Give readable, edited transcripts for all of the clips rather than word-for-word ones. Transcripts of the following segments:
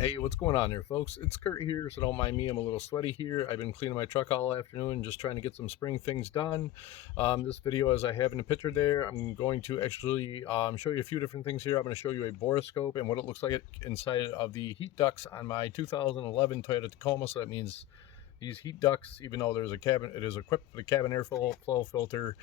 Hey, what's going on there, folks? It's Kurt here, so don't mind me. I'm a little sweaty here. I've been cleaning my truck all afternoon, just trying to get some spring things done. This video, as I have in the picture there, I'm going to actually show you a few different things here. I'm going to show you a Borescope and what it looks like inside of the heat ducts on my 2011 Toyota Tacoma. So that means these heat ducts, even though there's a cabin, it is equipped with a cabin airflow filter.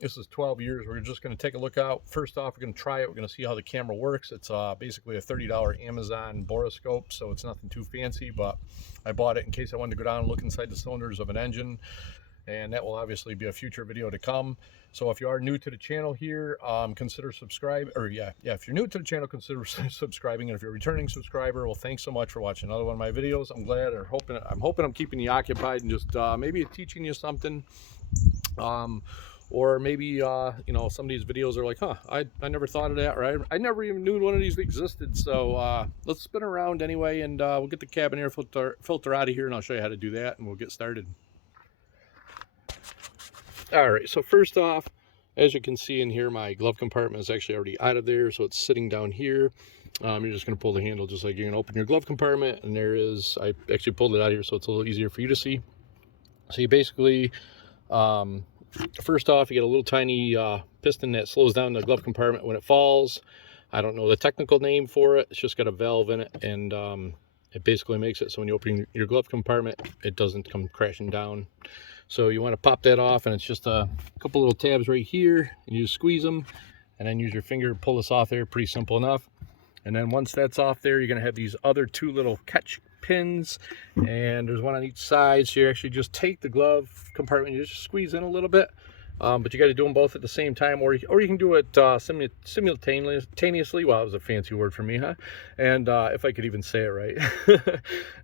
This is 12 years. We're just going to take a look out. First off, we're going to try it. We're going to see how the camera works. It's basically a $30 Amazon Borescope, so it's nothing too fancy, but I bought it in case I wanted to go down and look inside the cylinders of an engine, and that will obviously be a future video to come. So if you are new to the channel here, consider subscribe, or if you're new to the channel, consider subscribing. And if you're a returning subscriber, well, thanks so much for watching another one of my videos. I'm glad, or I'm hoping I'm keeping you occupied and just maybe teaching you something. Or maybe you know, some of these videos are like, I never thought of that, or I never even knew one of these existed. So let's spin around anyway, and we'll get the cabin air filter out of here, and I'll show you how to do that, and we'll get started. All right, so first off, as you can see in here, my glove compartment is actually already out of there, so it's sitting down here. You're just going to pull the handle just like you're going to open your glove compartment, and there is, I actually pulled it out here so it's a little easier for you to see. So you basically, first off, you get a little tiny piston that slows down the glove compartment when it falls. I don't know the technical name for it. It's just got a valve in it, and it basically makes it so when you open your glove compartment, it doesn't come crashing down. So you want to pop that off, and it's just a couple little tabs right here, and you just squeeze them, and then use your finger to pull this off there. Pretty simple enough. And then once that's off there, you're going to have these other two little catch pins, and there's one on each side. So you actually just take the glove compartment, you just squeeze in a little bit, but you got to do them both at the same time, or you can do it simultaneously. Well, that was a fancy word for me, huh? And if I could even say it right.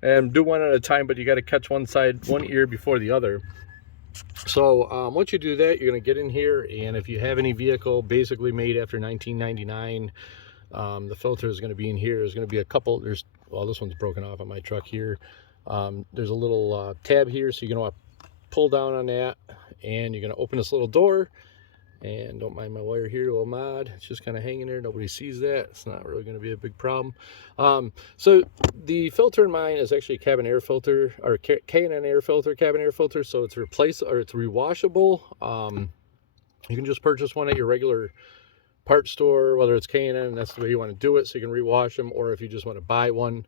And do one at a time, but you got to catch one ear before the other. So once you do that, you're going to get in here, and if you have any vehicle basically made after 1999, the filter is going to be in here. There's going to be a couple, well, this one's broken off on my truck here. There's a little tab here, so you're going to want to pull down on that, and you're going to open this little door. And don't mind my wire here to a mod. It's just kind of hanging there. Nobody sees that. It's not really going to be a big problem. So the filter in mine is actually a cabin air filter, or K&N air filter, cabin air filter. So it's it's rewashable. You can just purchase one at your regular part store, whether it's K&N, that's the way you want to do it, so you can rewash them. Or if you just want to buy one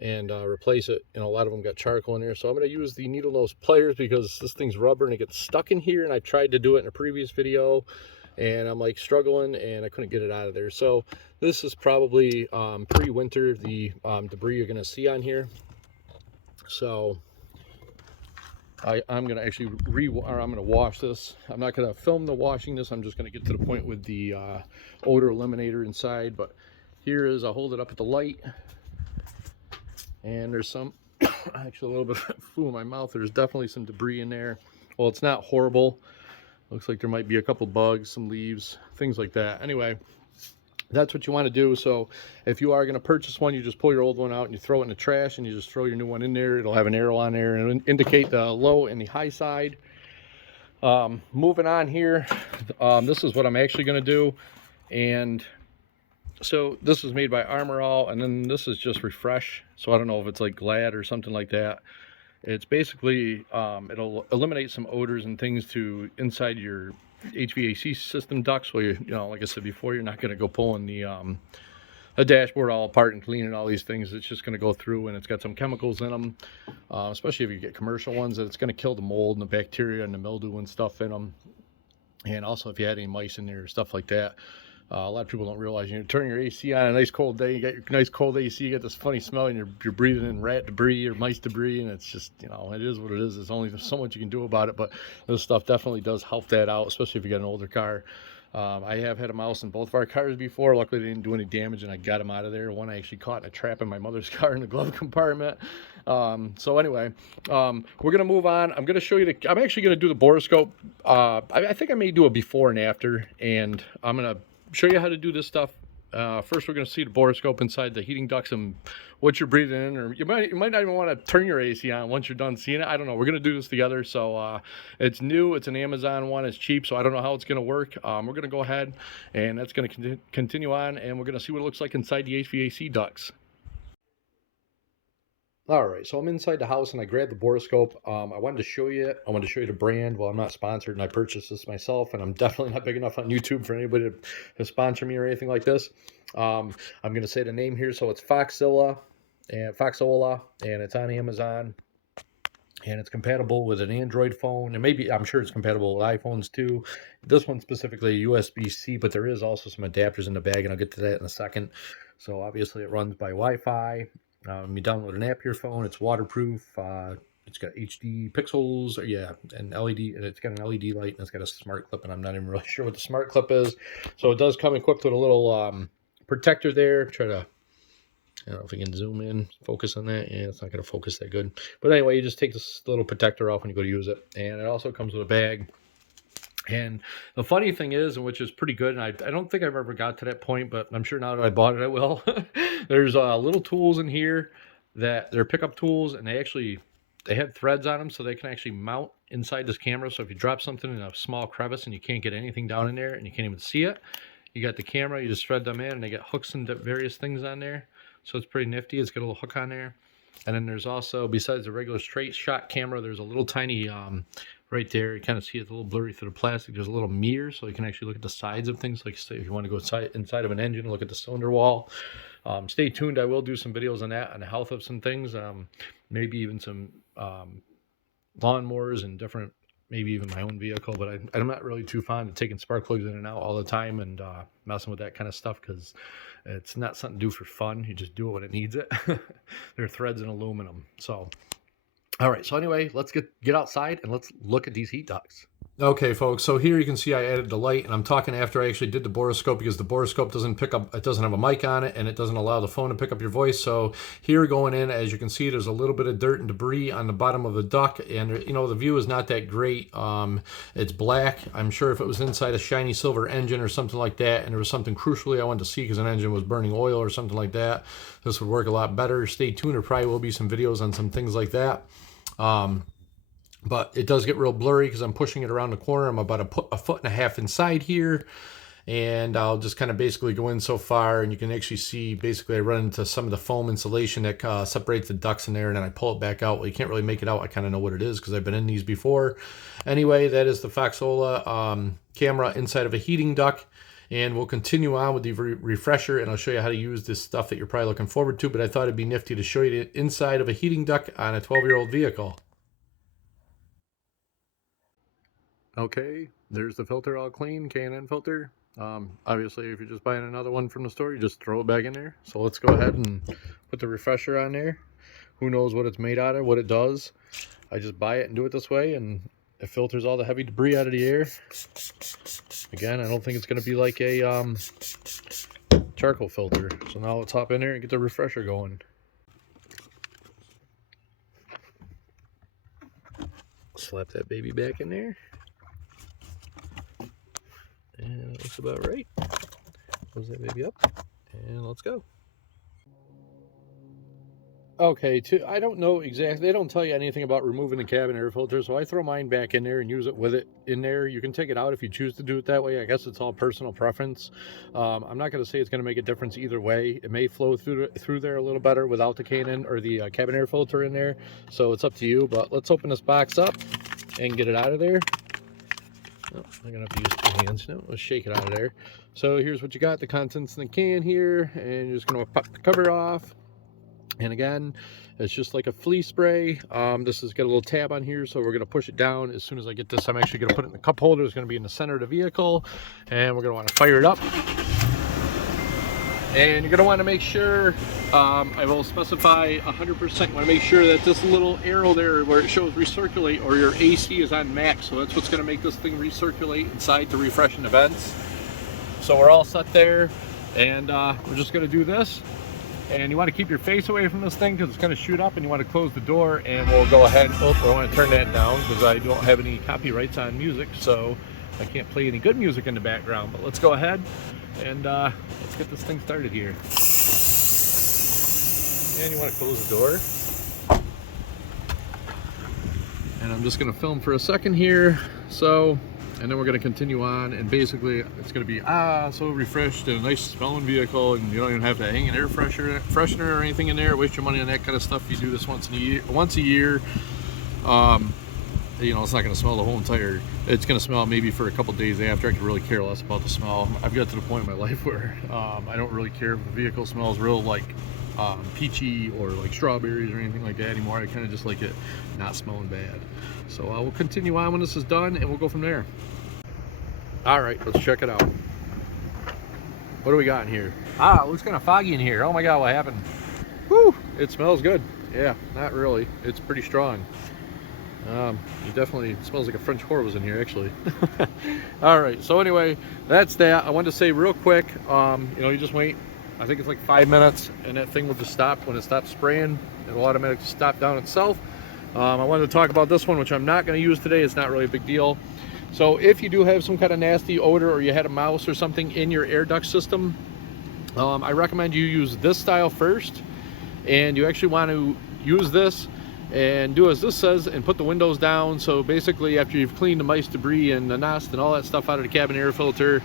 and replace it, you know, a lot of them got charcoal in there. So I'm going to use the needle nose pliers because this thing's rubber and it gets stuck in here, and I tried to do it in a previous video and I'm like struggling and I couldn't get it out of there. So this is probably pre-winter, the debris you're going to see on here. So I'm going to actually I'm going to wash this. I'm not going to film the washing this. I'm just going to get to the point with the odor eliminator inside. But here is, I'll hold it up at the light, and there's some actually a little bit of foo in my mouth. There's definitely some debris in there. Well, it's not horrible. Looks like there might be a couple bugs, some leaves, things like that. Anyway, that's what you want to do. So if you are going to purchase one, you just pull your old one out and you throw it in the trash, and you just throw your new one in there. It'll have an arrow on there and indicate the low and the high side. Moving on here, this is what I'm actually going to do. And so this is made by Armor All, and then this is just Refresh. So I don't know if it's like Glad or something like that. It's basically, it'll eliminate some odors and things to inside your HVAC system ducts. So you know, like I said before, you're not going to go pulling the dashboard all apart and cleaning all these things. It's just going to go through, and it's got some chemicals in them, especially if you get commercial ones, that it's going to kill the mold and the bacteria and the mildew and stuff in them. And also if you had any mice in there, stuff like that. A lot of people don't realize, you turn your AC on a nice cold day, you got your nice cold AC, you get this funny smell, and you're breathing in rat debris or mice debris, and it's just, you know, it is what it is. There's only so much you can do about it, but this stuff definitely does help that out, especially if you got an older car. I have had a mouse in both of our cars before. Luckily, they didn't do any damage, and I got them out of there. One I actually caught in a trap in my mother's car in the glove compartment. So anyway, we're going to move on. I'm going to show you I'm actually going to do the Borescope. I think I may do a before and after, and I'm going to show you how to do this stuff. First, we're going to see the Borescope inside the heating ducts and what you're breathing in, or you might not even want to turn your AC on once you're done seeing it. I don't know. We're going to do this together. So it's new. It's an Amazon one. It's cheap, so I don't know how it's going to work. We're going to go ahead, and that's going to continue on, and we're going to see what it looks like inside the HVAC ducts. All right, so I'm inside the house and I grabbed the Borescope. I wanted to show you it. I wanted to show you the brand. Well, I'm not sponsored and I purchased this myself, and I'm definitely not big enough on YouTube for anybody to sponsor me or anything like this. I'm going to say the name here. So it's Foxola, and it's on Amazon, and it's compatible with an Android phone, and maybe, I'm sure it's compatible with iPhones too. This one specifically USB-C, but there is also some adapters in the bag, and I'll get to that in a second. So obviously it runs by Wi-Fi. You download an app to your phone. It's waterproof. It's got HD pixels, yeah, and LED, and it's got an LED light, and it's got a smart clip, and I'm not even really sure what the smart clip is. So it does come equipped with a little protector there. Try to, I don't know if we can zoom in, focus on that. Yeah, it's not going to focus that good. But anyway, you just take this little protector off when you go to use it. And it also comes with a bag. And the funny thing is, and which is pretty good, and I don't think I've ever got to that point, but I'm sure now that I bought it, I will. There's little tools in here that they're pickup tools, and they have threads on them, so they can actually mount inside this camera. So if you drop something in a small crevice and you can't get anything down in there and you can't even see it, you got the camera, you just thread them in, and they get hooks and various things on there. So it's pretty nifty. It's got a little hook on there. And then there's also, besides the regular straight shot camera, there's a little tiny, right there, you kind of see it's a little blurry through the plastic. There's a little mirror, so you can actually look at the sides of things. Like, say, if you want to go inside of an engine and look at the cylinder wall. Stay tuned. I will do some videos on that, on the health of some things. Maybe even some lawnmowers and different, maybe even my own vehicle. But I'm not really too fond of taking spark plugs in and out all the time and messing with that kind of stuff, because it's not something to do for fun. You just do it when it needs it. They're threads and aluminum. So, all right. So anyway, let's get outside and let's look at these heat ducts. Okay, folks, so here you can see I added the light, and I'm talking after I actually did the Borescope, because the Borescope doesn't have a mic on it, and it doesn't allow the phone to pick up your voice. So here going in, as you can see, there's a little bit of dirt and debris on the bottom of the duct, and you know, the view is not that great. It's black. I'm sure if it was inside a shiny silver engine or something like that, and there was something crucially I wanted to see because an engine was burning oil or something like that, this would work a lot better. Stay tuned. There probably will be some videos on some things like that. But it does get real blurry because I'm pushing it around the corner. I'm about a foot and a half inside here, and I'll just kind of basically go in so far, and you can actually see basically I run into some of the foam insulation that separates the ducts in there, and then I pull it back out. Well, you can't really make it out. I kind of know what it is because I've been in these before. Anyway, that is the Foxola camera inside of a heating duct. And we'll continue on with the refresher, and I'll show you how to use this stuff that you're probably looking forward to, but I thought it'd be nifty to show you the inside of a heating duct on a 12-year-old vehicle. Okay, there's the filter all clean, K&N filter. Obviously, if you're just buying another one from the store, you just throw it back in there. So let's go ahead and put the refresher on there. Who knows what it's made out of, what it does. I just buy it and do it this way, and it filters all the heavy debris out of the air. Again, I don't think it's going to be like a charcoal filter. So now let's hop in there and get the refresher going. Slap that baby back in there. And that looks about right. Close that baby up, and let's go. Okay, I don't know exactly. They don't tell you anything about removing the cabin air filter, so I throw mine back in there and use it with it in there. You can take it out if you choose to do it that way. I guess it's all personal preference. I'm not going to say it's going to make a difference either way. It may flow through there a little better without the K&N or the cabin air filter in there, so it's up to you. But let's open this box up and get it out of there. Oh, I'm going to have to use 2 hands. No, let's shake it out of there. So here's what you got, the contents in the can here, and you're just going to pop the cover off. And again, it's just like a flea spray. This has got a little tab on here, so we're going to push it down. As soon as I get this, I'm actually going to put it in the cup holder. It's going to be in the center of the vehicle, and we're going to want to fire it up. And you're going to want to make sure, I will specify 100%, want to make sure that this little arrow there where it shows recirculate, or your AC is on max. So that's what's going to make this thing recirculate inside to refreshing the vents. So we're all set there, and we're just going to do this. And you want to keep your face away from this thing because it's going to shoot up, and you want to close the door, and we'll go ahead. Oh, I want to turn that down because I don't have any copyrights on music, so I can't play any good music in the background. But let's go ahead and let's get this thing started here. And you want to close the door. And I'm just going to film for a second here. So and then we're going to continue on, and basically it's going to be so refreshed and a nice smelling vehicle, and you don't even have to hang an air freshener or anything in there, waste your money on that kind of stuff. You do this once a year. You know, it's not going to smell the whole entire, it's going to smell maybe for a couple days after. I could really care less about the smell. I've got to the point in my life where I don't really care if the vehicle smells real like peachy or like strawberries or anything like that anymore. I kind of just like it not smelling bad. So we'll continue on when this is done, and we'll go from there. All right, let's check it out. What do we got in here? It looks kind of foggy in here. Oh my God, what happened? Whew, it smells good. Yeah, not really. It's pretty strong. It definitely smells like a French whore was in here, actually. All right, so anyway, that's that. I wanted to say real quick, you know, you just wait. I think it's like 5 minutes, and that thing will just stop. When it stops spraying, it'll automatically stop down itself. I wanted to talk about this one, which I'm not going to use today. It's not really a big deal. So if you do have some kind of nasty odor, or you had a mouse or something in your air duct system, I recommend you use this style first. And you actually want to use this and do as this says and put the windows down. So basically, after you've cleaned the mice, debris, and the nest and all that stuff out of the cabin air filter,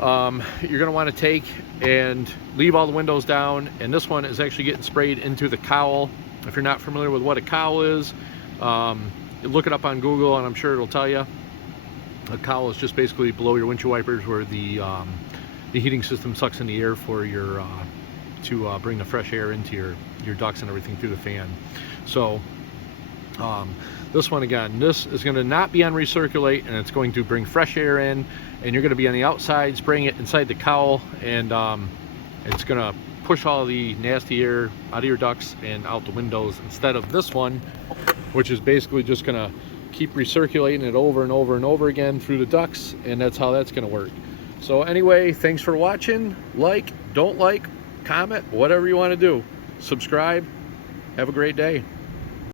you're going to want to take and leave all the windows down. And this one is actually getting sprayed into the cowl. If you're not familiar with what a cowl is, look it up on Google, and I'm sure it'll tell you. A cowl is just basically below your windshield wipers, where the heating system sucks in the air for your to bring the fresh air into your ducts and everything through the fan. So this one, again, this is going to not be on recirculate, and it's going to bring fresh air in, and you're going to be on the outside spraying it inside the cowl, and it's going to push all the nasty air out of your ducts and out the windows, instead of this one, which is basically just going to keep recirculating it over and over and over again through the ducts, and that's how that's going to work. So anyway, thanks for watching. Like, don't like, comment, whatever you want to do. Subscribe. Have a great day.